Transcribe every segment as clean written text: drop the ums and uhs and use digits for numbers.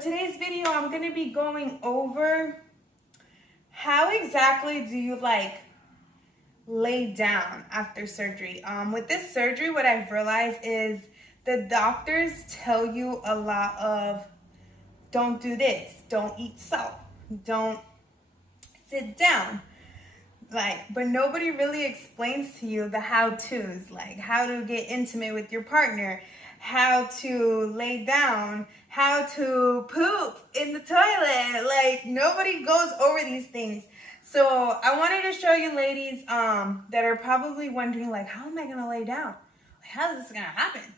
today's video, I'm going to be going over how exactly do you lay down after surgery. With this surgery, what I've realized is the doctors tell you a lot of don't do this, don't eat salt, don't sit down. But nobody really explains to you the how-tos, like how to get intimate with your partner, how to lay down, how to poop in the toilet. Nobody goes over these things. So I wanted to show you ladies that are probably wondering, how am I gonna lay down? How is this gonna happen?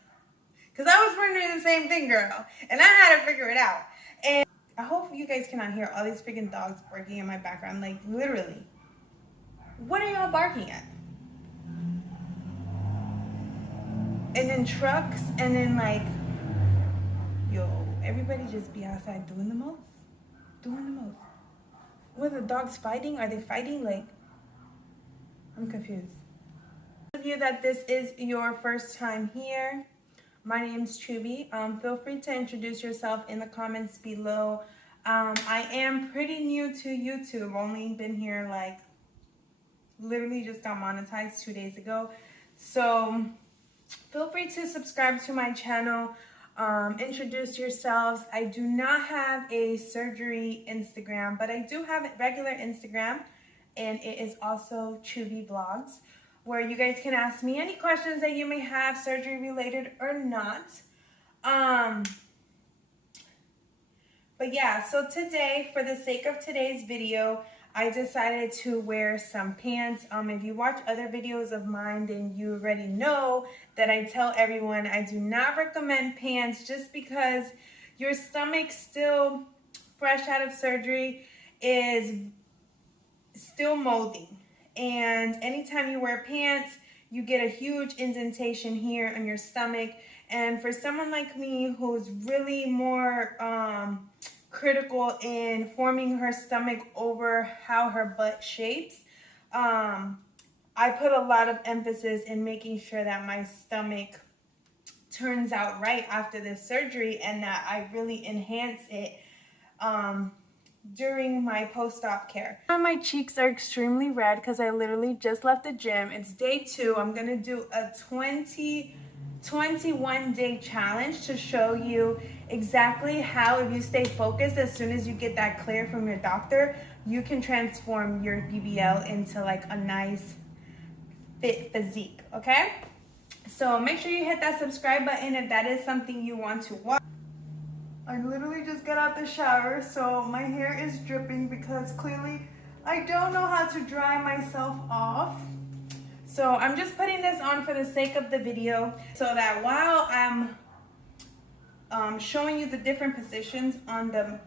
Because I was wondering the same thing, girl, and I had to figure it out. And I hope you guys cannot hear all these freaking dogs barking in my background, literally. What are y'all barking at? And then trucks, and then everybody just be outside doing the most. What are the dogs fighting? Are they fighting? I'm confused. For those of you that this is your first time here, my name's Chubby. Feel free to introduce yourself in the comments below. I am pretty new to YouTube. Only been here literally just got monetized 2 days ago. So feel free to subscribe to my channel. Introduce yourselves. I do not have a surgery Instagram, but I do have a regular Instagram, and it is also Chubby Vlogs, where you guys can ask me any questions that you may have, surgery related or not. But yeah, so today, for the sake of today's video, I decided to wear some pants. If you watch other videos of mine, then you already know that I tell everyone I do not recommend pants just because your stomach, still fresh out of surgery, is still molding. And anytime you wear pants, you get a huge indentation here on your stomach. And for someone like me who's really more critical in forming her stomach over how her butt shapes, I put a lot of emphasis in making sure that my stomach turns out right after this surgery, and that I really enhance it during my post-op care. My cheeks are extremely red because I literally just left the gym. It's day 2. I'm gonna do a 21-day challenge to show you exactly how, if you stay focused, as soon as you get that clear from your doctor, you can transform your BBL into a nice fit physique, okay? So make sure you hit that subscribe button if that is something you want to watch. I literally just got out the shower, so my hair is dripping because clearly I don't know how to dry myself off. So I'm just putting this on for the sake of the video, so that while I'm showing you the different positions on the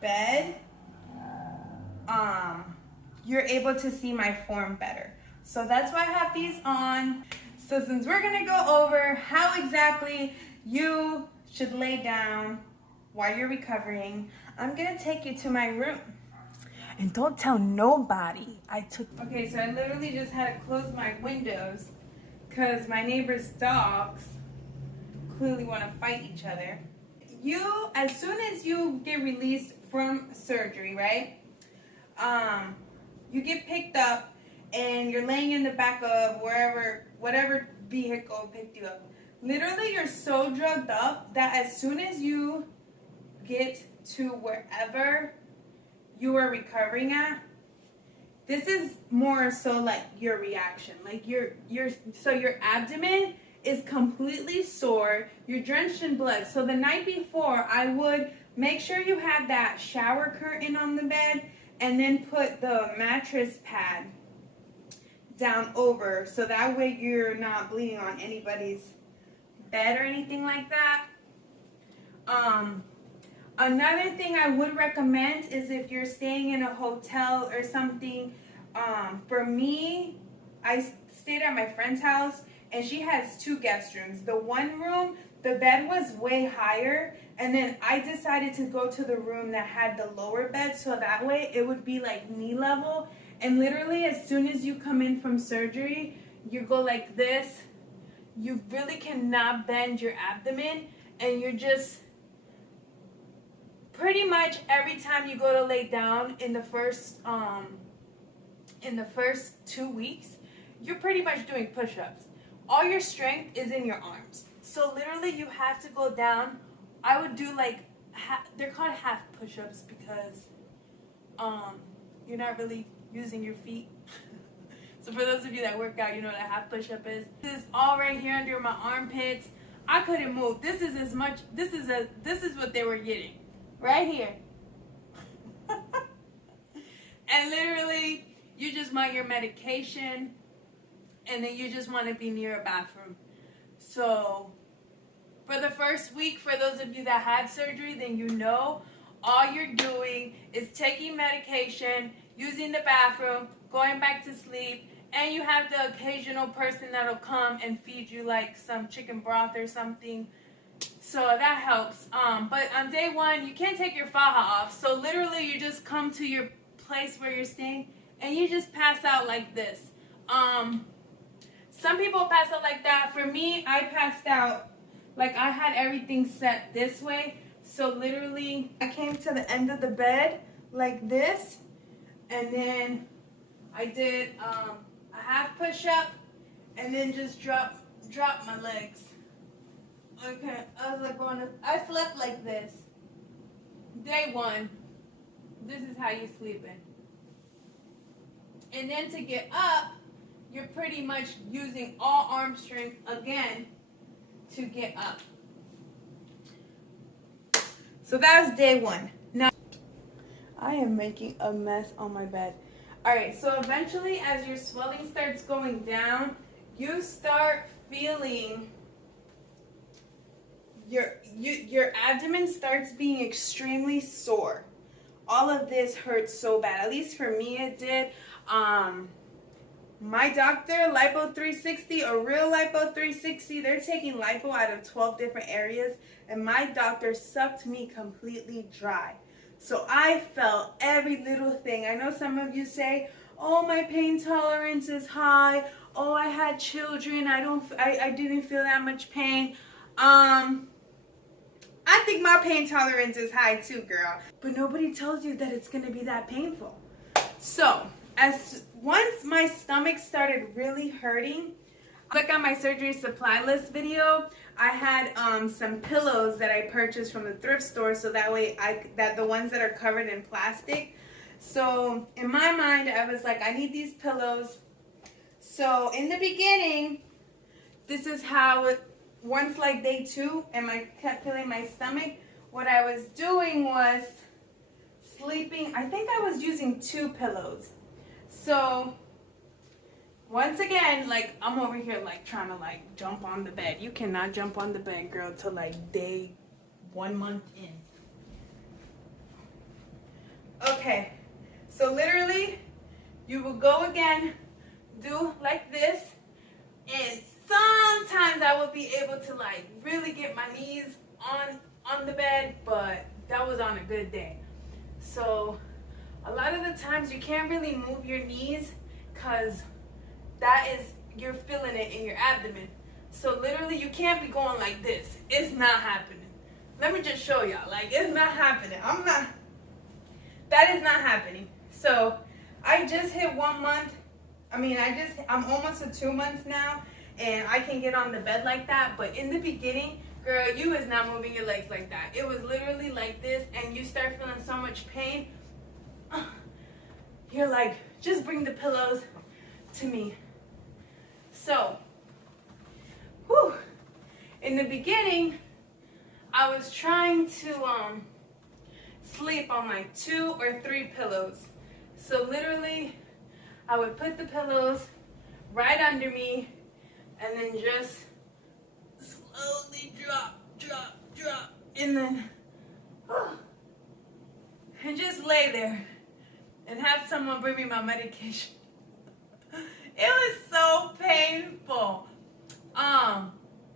bed, you're able to see my form better. So that's why I have these on. So since we're gonna go over how exactly you should lay down while you're recovering, I'm gonna take you to my room. And don't tell nobody Okay, so I literally just had to close my windows because my neighbor's dogs clearly want to fight each other. As soon as you get released from surgery, right? You get picked up and you're laying in the back of whatever vehicle picked you up. Literally, you're so drugged up that as soon as you get to wherever you are recovering at, this is more so your reaction. Your abdomen is completely sore. You're drenched in blood. So the night before, I would make sure you had that shower curtain on the bed, and then put the mattress pad down over, so that way you're not bleeding on anybody's bed or anything like that. Another thing I would recommend is if you're staying in a hotel or something. For me, I stayed at my friend's house, and she has 2 guest rooms. The one room, the bed was way higher, and then I decided to go to the room that had the lower bed, so that way it would be knee level. And literally, as soon as you come in from surgery, you go like this. You really cannot bend your abdomen, and you're just pretty much every time you go to lay down in the first 2 weeks, you're pretty much doing push-ups. All your strength is in your arms. So literally you have to go down. I would do like, they're called half push-ups because you're not really using your feet. So for those of you that work out, you know what a half push-up is. This is all right here under my armpits. I couldn't move. This is as much, this is what they were getting. Right here. And literally, you just want your medication, and then you just want to be near a bathroom. So, for the first week, for those of you that had surgery, then you know all you're doing is taking medication, using the bathroom, going back to sleep, and you have the occasional person that'll come and feed you like some chicken broth or something. So that helps. But on day 1, you can't take your faja off. So literally you just come to your place where you're staying and you just pass out like this. Some people pass out like that. For me, I passed out like I had everything set this way. So literally I came to the end of the bed like this, and then I did a half push-up and then just drop my legs. Okay, I slept like this. Day 1, this is how you sleeping. And then to get up, you're pretty much using all arm strength again to get up. So that was day 1. Now, I am making a mess on my bed. Alright, so eventually as your swelling starts going down, you start feeling your abdomen starts being extremely sore. All of this hurts so bad. At least for me it did. My doctor, Lipo 360, a real Lipo 360, they're taking lipo out of 12 different areas, and my doctor sucked me completely dry. So I felt every little thing. I know some of you say, oh, my pain tolerance is high. Oh, I had children. I didn't feel that much pain. I think my pain tolerance is high too, girl. But nobody tells you that it's going to be that painful. So, once my stomach started really hurting, look at my surgery supply list video. I had some pillows that I purchased from the thrift store, so that way the ones that are covered in plastic. So in my mind, I was like, I need these pillows. So in the beginning, this is how once like day 2, and I kept feeling my stomach, what I was doing was sleeping. I think I was using 2 pillows. So once again, like I'm over here like trying to like jump on the bed. You cannot jump on the bed, girl, till like day 1 month in. Okay, so literally you will go again, do like this, and sometimes I will be able to like really get my knees on the bed, but that was on a good day. So a lot of the times you can't really move your knees because you're feeling it in your abdomen. So literally you can't be going like this. It's not happening. Let me just show y'all. Like, it's not happening. That is not happening. So I just hit 1 month. I'm almost at 2 months now, and I can get on the bed like that. But in the beginning, girl, you was not moving your legs like that. It was literally like this, and you start feeling so much pain. You're like, just bring the pillows to me. So, in the beginning, I was trying to sleep on like 2 or 3 pillows. So literally, I would put the pillows right under me and then just slowly drop, and then and just lay there and have someone bring me my medication. It was so painful.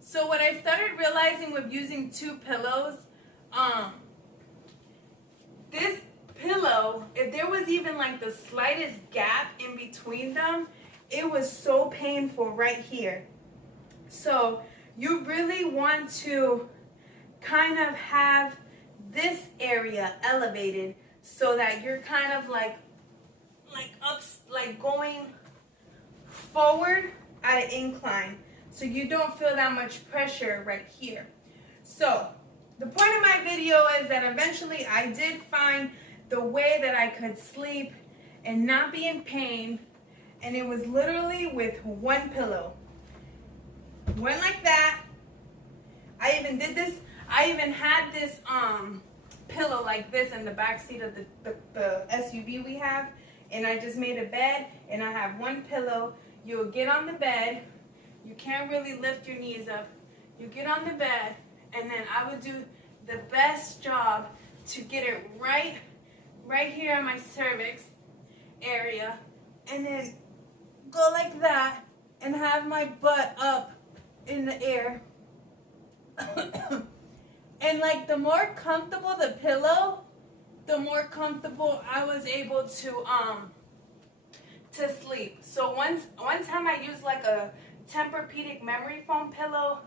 So what I started realizing with using 2 pillows, this pillow, if there was even like the slightest gap in between them, it was so painful right here. So you really want to kind of have this area elevated so that you're kind of like up, like going forward at an incline, so you don't feel that much pressure right here. So the point of my video is that eventually I did find the way that I could sleep and not be in pain, and it was literally with one pillow. Went like that. I even did this. I even had this pillow like this in the back seat of the SUV we have, and I just made a bed, and I have one pillow. You'll get on the bed. You can't really lift your knees up. You get on the bed, and then I would do the best job to get it right here on my cervix area, and then go like that and have my butt up in the air. And like the more comfortable the pillow, the more comfortable I was able to sleep. So one time I used like a Tempur-Pedic memory foam pillow.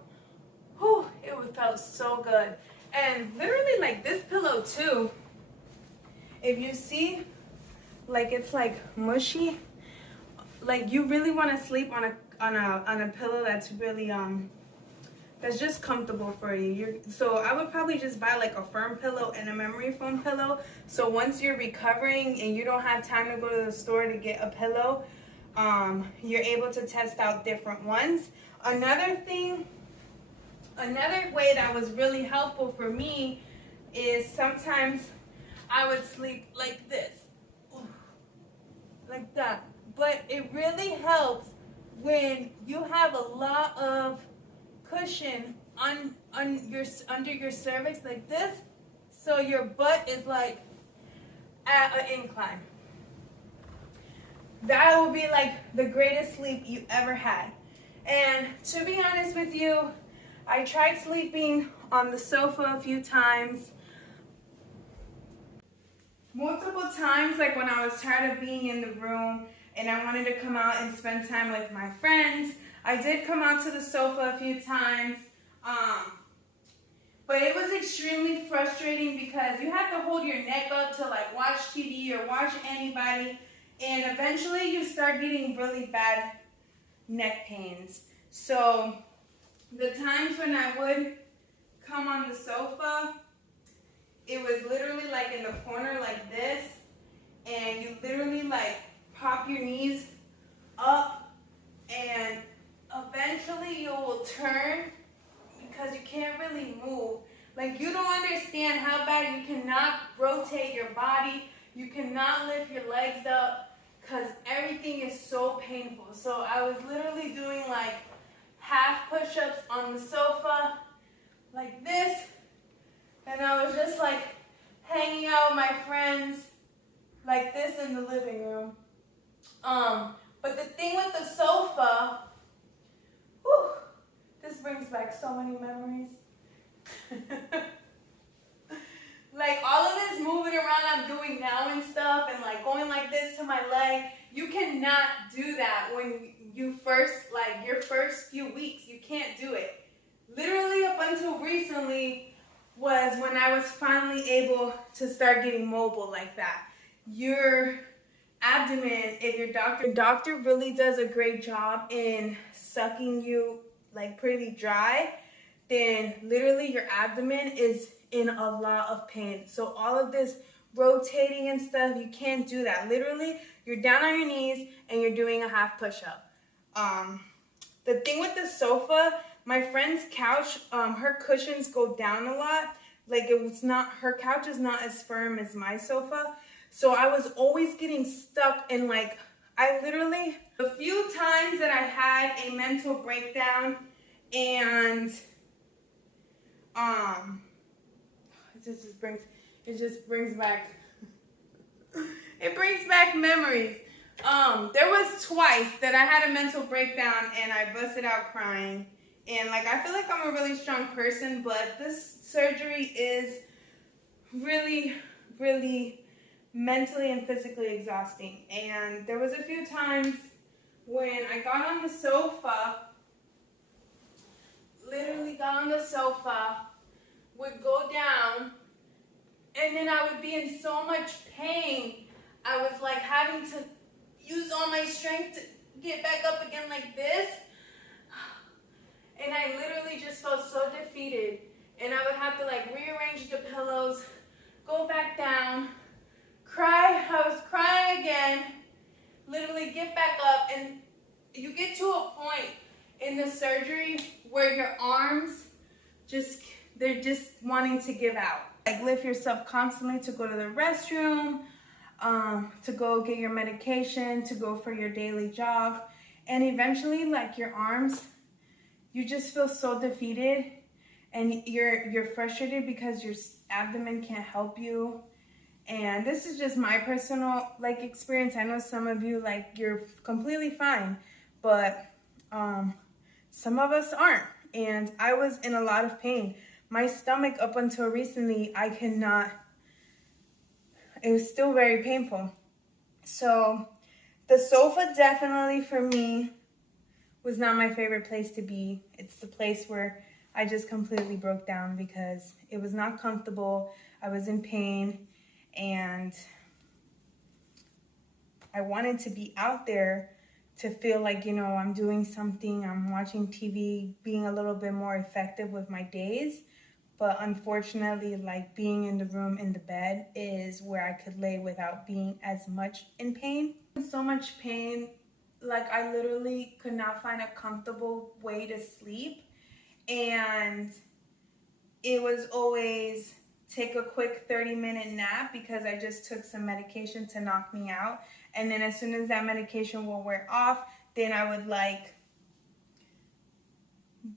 Whew, it felt so good. And literally like this pillow too, if you see, like it's like mushy. Like you really want to sleep on a pillow that's really that's just comfortable for you. So I would probably just buy like a firm pillow and a memory foam pillow. So once you're recovering and you don't have time to go to the store to get a pillow, you're able to test out different ones. Another way that was really helpful for me is sometimes I would sleep like this, like that. But it really helps when you have a lot of cushion under your cervix like this, so your butt is like at an incline. That will be like the greatest sleep you ever had. And to be honest with you, I tried sleeping on the sofa a few times. Multiple times, like when I was tired of being in the room and I wanted to come out and spend time with my friends. I did come out to the sofa a few times, but it was extremely frustrating because you have to hold your neck up to like watch TV or watch anybody, and eventually you start getting really bad neck pains. So the times when I would come on the sofa, it was literally like in the corner like this, and you literally like pop your knees up, and eventually you will turn because you can't really move. Like you don't understand how bad you cannot rotate your body. You cannot lift your legs up because everything is so painful. So I was literally doing like half push-ups on the sofa like this, and I was just like hanging out with my friends like this in the living room. But the thing with the sofa, whew, this brings back so many memories. Like all of this moving around I'm doing now and stuff, and like going like this to my leg, you cannot do that when you first, like your first few weeks, you can't do it. Literally up until recently was when I was finally able to start getting mobile like that. Your abdomen, if your doctor really does a great job in sucking you like pretty dry, then literally your abdomen is in a lot of pain. So all of this rotating and stuff, you can't do that. Literally, you're down on your knees and you're doing a half push-up. The thing with the sofa, my friend's couch, her cushions go down a lot. Like her couch is not as firm as my sofa. So I was always getting stuck in like, a few times that I had a mental breakdown, and it just brings back memories. There was twice that I had a mental breakdown and I busted out crying. And like, I feel like I'm a really strong person, but this surgery is really, really mentally and physically exhausting. And there was a few times when I got on the sofa, literally got on the sofa, would go down, And then I would be in so much pain. I was like having to use all my strength to get back up again like this. And I literally just felt so defeated. And I would have to like rearrange the pillows, go back down, cry. I was crying again, literally get back up. And you get to a point in the surgery where your arms they're just wanting to give out. Like lift yourself constantly to go to the restroom, to go get your medication, to go for your daily jog. And eventually, like your arms, you just feel so defeated and you're frustrated because your abdomen can't help you. And this is just my personal like experience. I know some of you like you're completely fine, but some of us aren't. And I was in a lot of pain. My stomach up until recently, it was still very painful. So the sofa definitely for me was not my favorite place to be. It's the place where I just completely broke down because it was not comfortable. I was in pain and I wanted to be out there to feel like, you know, I'm doing something, I'm watching TV, being a little bit more effective with my days. But unfortunately, like being in the room, in the bed is where I could lay without being as much in pain. So much pain, like I literally could not find a comfortable way to sleep. And it was always take a quick 30-minute nap because I just took some medication to knock me out. And then as soon as that medication will wear off, then I would like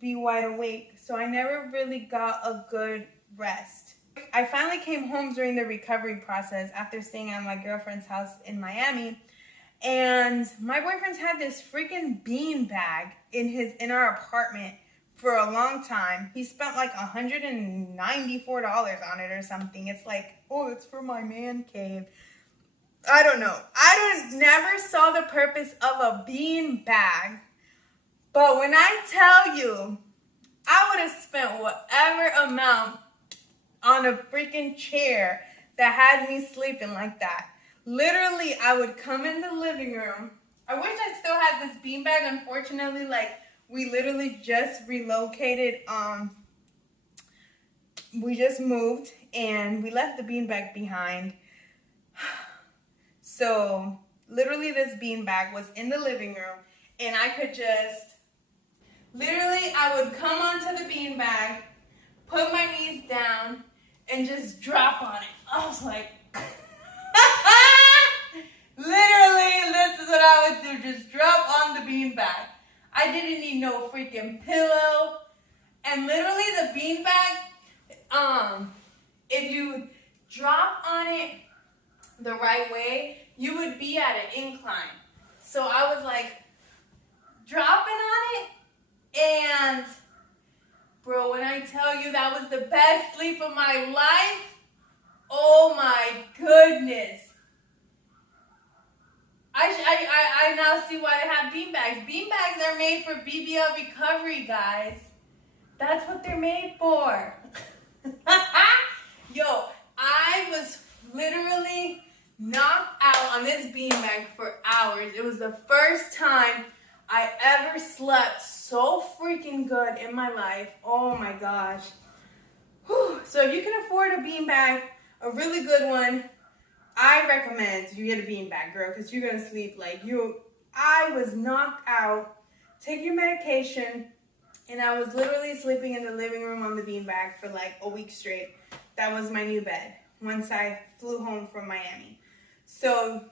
be wide awake. So I never really got a good rest. I finally came home during the recovery process after staying at my girlfriend's house in Miami. And my boyfriend's had this freaking bean bag in our apartment for a long time. He spent like $194 on it or something. It's like, oh, it's for my man cave. I don't know. Never saw the purpose of a bean bag. But when I tell you, I would have spent whatever amount on a freaking chair that had me sleeping like that. Literally, I would come in the living room. I wish I still had this beanbag. Unfortunately, like we literally just relocated. We just moved and we left the beanbag behind. So literally this beanbag was in the living room and I could just, literally I would come onto the beanbag, put my knees down and just drop on it. I was like, literally this is what I would do, just drop on the beanbag. I didn't need no freaking pillow. And literally the beanbag, if you drop on it the right way, you would be at an incline. So I was like dropping on it, and bro, when I tell you that was the best sleep of my life, oh my goodness. I now see why they have beanbags. Beanbags are made for BBL recovery, guys. That's what they're made for. Yo, I was literally knocked out on this beanbag for hours. It was the first time I ever slept so freaking good in my life. Oh my gosh. Whew. So if you can afford a beanbag, a really good one, I recommend you get a beanbag, girl, because you're going to sleep like you. I was knocked out. Take your medication. And I was literally sleeping in the living room on the beanbag for like a week straight. That was my new bed once I flew home from Miami. So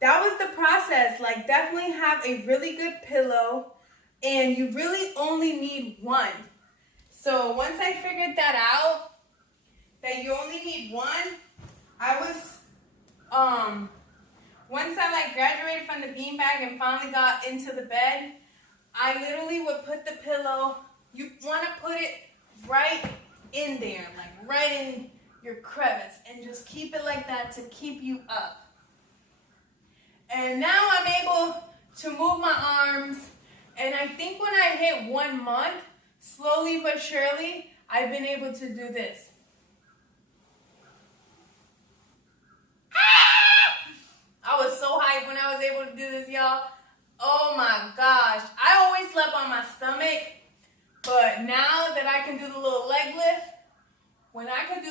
that was the process. Like definitely have a really good pillow and you really only need one. So once I figured that out, that you only need one, I was, once I like graduated from the beanbag and finally got into the bed, I literally would put the pillow, you want to put it right in there, like right in your crevice, and just keep it like that to keep you up. And now I'm able to move my arms, and I think when I hit 1 month, slowly but surely, I've been able to do this.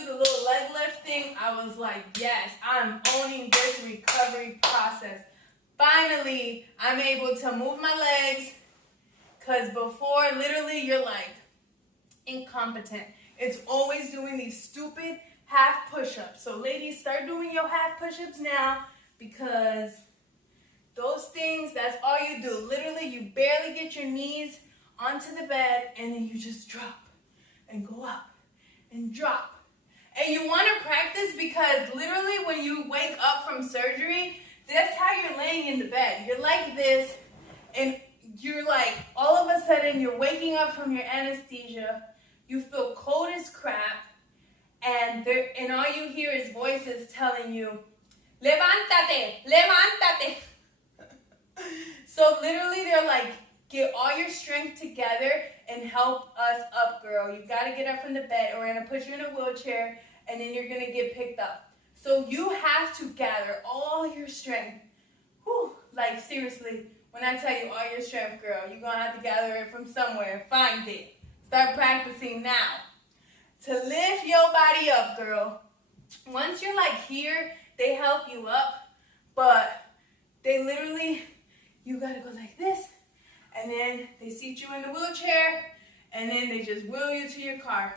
the little leg lift thing, I was like, yes, I'm owning this recovery process. Finally, I'm able to move my legs, because before, literally, you're like incompetent. It's always doing these stupid half push-ups. So ladies, start doing your half push-ups now, because those things, that's all you do. Literally, you barely get your knees onto the bed, and then you just drop and go up and drop. And you want to practice, because literally when you wake up from surgery, that's how you're laying in the bed. You're like this, and you're like, all of a sudden, you're waking up from your anesthesia. You feel cold as crap, and all you hear is voices telling you, levántate, levántate. So literally, they're like, get all your strength together and help us up, girl. You got to get up from the bed, or we're going to put you in a wheelchair, and then you're going to get picked up. So you have to gather all your strength. Whew, like seriously, when I tell you all your strength, girl, you're going to have to gather it from somewhere. Find it. Start practicing now. To lift your body up, girl. Once you're like here, they help you up, but they literally, you got to go like this, and then they seat you in the wheelchair, and then they just wheel you to your car.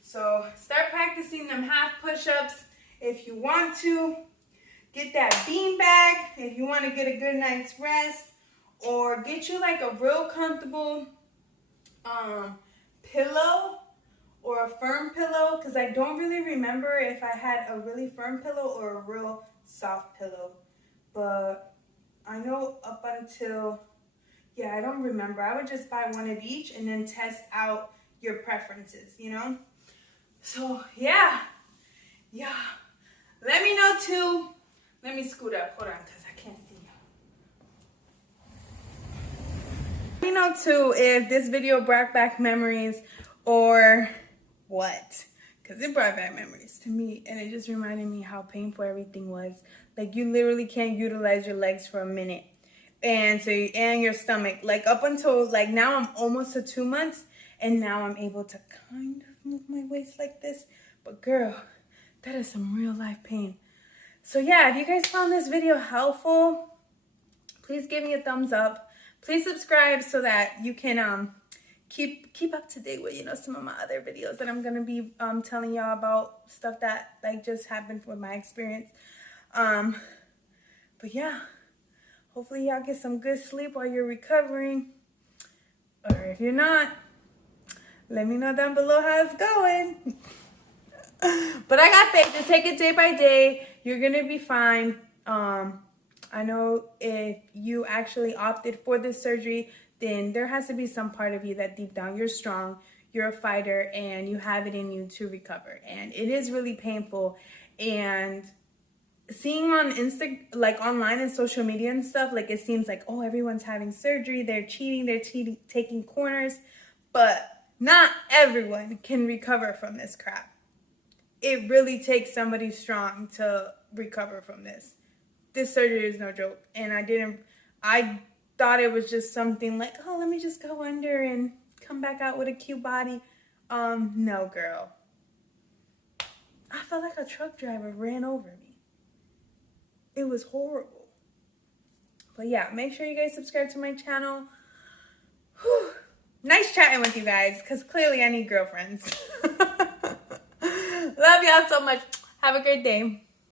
So start practicing them half push-ups. If you want to, get that bean bag if you want to get a good night's rest, or get you like a real comfortable pillow or a firm pillow, because I don't really remember if I had a really firm pillow or a real soft pillow. But I know up until, yeah, I don't remember. I would just buy one of each and then test out your preferences, you know? So, yeah. Let me know too. Let me scoot up. Hold on, because I can't see you. Let me know too if this video brought back memories or what. Because it brought back memories to me, and it just reminded me how painful everything was. Like, you literally can't utilize your legs for a minute. And your stomach. Like, up until, like, now I'm almost to 2 months, and now I'm able to kind of move my waist like this. But girl, that is some real life pain. So yeah, if you guys found this video helpful, please give me a thumbs up. Please subscribe so that you can keep up to date with, you know, some of my other videos that I'm gonna be telling y'all about stuff that like just happened with my experience. But yeah, hopefully y'all get some good sleep while you're recovering. Or if you're not, let me know down below how it's going. But I got faith. Just take it day by day. You're going to be fine. I know if you actually opted for this surgery, then there has to be some part of you that deep down you're strong, you're a fighter, and you have it in you to recover. And it is really painful. And seeing on like online and social media and stuff, like it seems like, oh, everyone's having surgery, they're cheating, taking corners. But not everyone can recover from this crap. It really takes somebody strong to recover from this. This surgery is no joke. And I thought it was just something like, oh, let me just go under and come back out with a cute body. No, girl. I felt like a truck driver ran over me. It was horrible. But yeah, make sure you guys subscribe to my channel. Whew. Nice chatting with you guys, because clearly I need girlfriends. Love y'all so much. Have a great day.